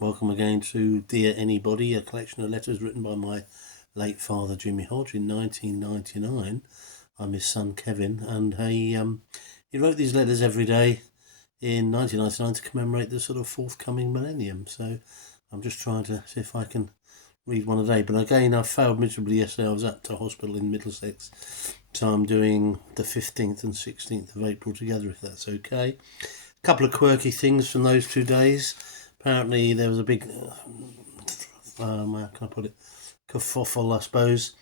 Welcome again to Dear Anybody, a collection of letters written by my late father Jimmy Hodge in 1999. I'm his son Kevin, and he wrote these letters every day in 1999 to commemorate the sort of forthcoming millennium. So I'm just trying to see if I can read one a day. But again, I failed miserably yesterday. I was at the hospital in Middlesex, so I'm doing the 15th and 16th of April together, if that's okay. A couple of quirky things from those 2 days. Apparently there was a big, how can I put it, kerfuffle, I suppose,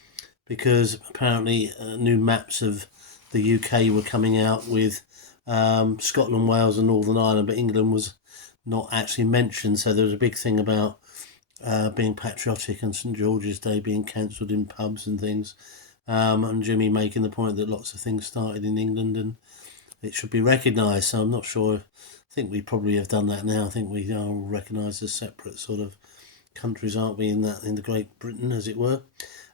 because apparently new maps of the UK were coming out with Scotland, Wales and Northern Ireland, but England was not actually mentioned. So there was a big thing about being patriotic and St George's Day being cancelled in pubs and things, and Jimmy making the point that lots of things started in England and it should be recognised. So I'm not sure. I think we probably have done that now. I think we are recognised as separate sort of countries, aren't we, in the Great Britain, as it were.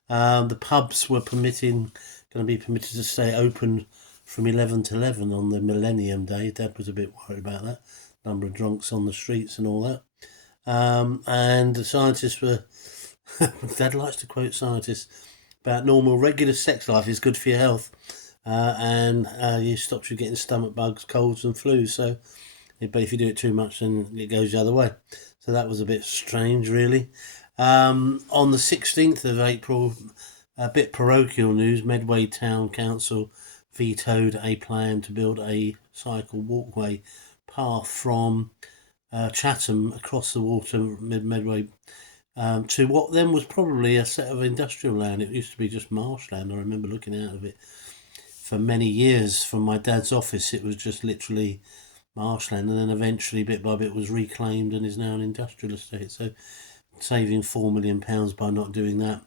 The pubs were going to be permitted to stay open from 11 to 11 on the Millennium Day. Dad was a bit worried about that. Number of drunks on the streets and all that. And the scientists were, Dad likes to quote scientists, about normal, regular sex life is good for your health. And it stops you getting stomach bugs, colds and flus. So, but if you do it too much, then it goes the other way. So that was a bit strange, really. On the 16th of April, a bit parochial news, Medway Town Council vetoed a plan to build a cycle walkway path from Chatham across the water, Medway, to what then was probably a set of industrial land. It used to be just marshland. I remember looking out of it for many years from my dad's office. It was just literally marshland, and then eventually bit by bit was reclaimed and is now an industrial estate. So saving £4 million by not doing that.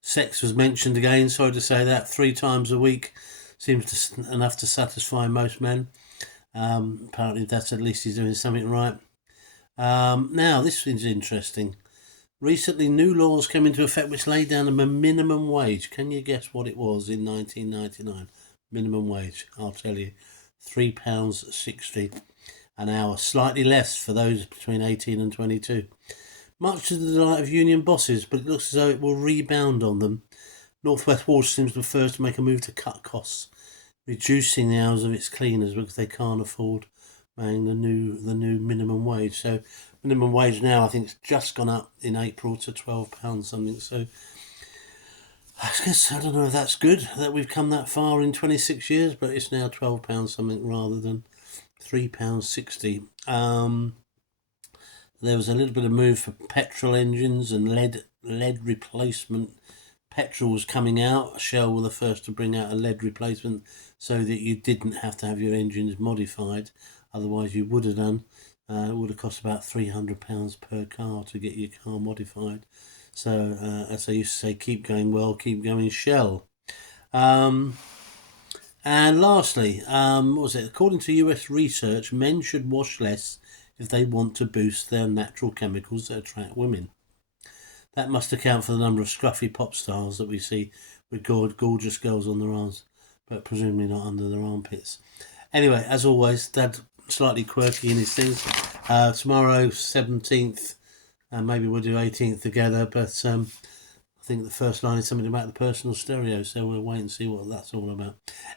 Sex was mentioned again, sorry to say that, 3 times a week seems enough to satisfy most men. Apparently that's at least he's doing something right. Now this is interesting. Recently new laws came into effect which laid down a minimum wage. Can you guess what it was in 1999? Minimum wage, I'll tell you. £3.60 an hour, slightly less for those between 18 and 22. Much to the delight of union bosses, but it looks as though it will rebound on them. North West Water seems to first to make a move to cut costs, reducing the hours of its cleaners because they can't afford paying the new minimum wage. So minimum wage now I think it's just gone up in April to £12 something. So I guess I don't know if that's good that we've come that far in 26 years, but it's now £12 something rather than £3.60. There was a little bit of move for petrol engines and lead replacement. Petrol was coming out. Shell were the first to bring out a lead replacement so that you didn't have to have your engines modified. Otherwise you would have done. It would have cost about £300 per car to get your car modified. So, as I used to say, keep going well, keep going Shell. And lastly, what was it? According to US research, men should wash less if they want to boost their natural chemicals that attract women. That must account for the number of scruffy pop stars that we see with gorgeous girls on their arms, but presumably not under their armpits. Anyway, as always, Dad slightly quirky in his things. Tomorrow, 17th, and maybe we'll do 18th together, but I think the first line is something about the personal stereo, so we'll wait and see what that's all about.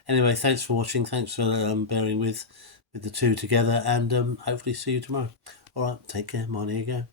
Anyway, thanks for watching, thanks for bearing with the two together, and hopefully see you tomorrow. Alright, take care, mine, here you go.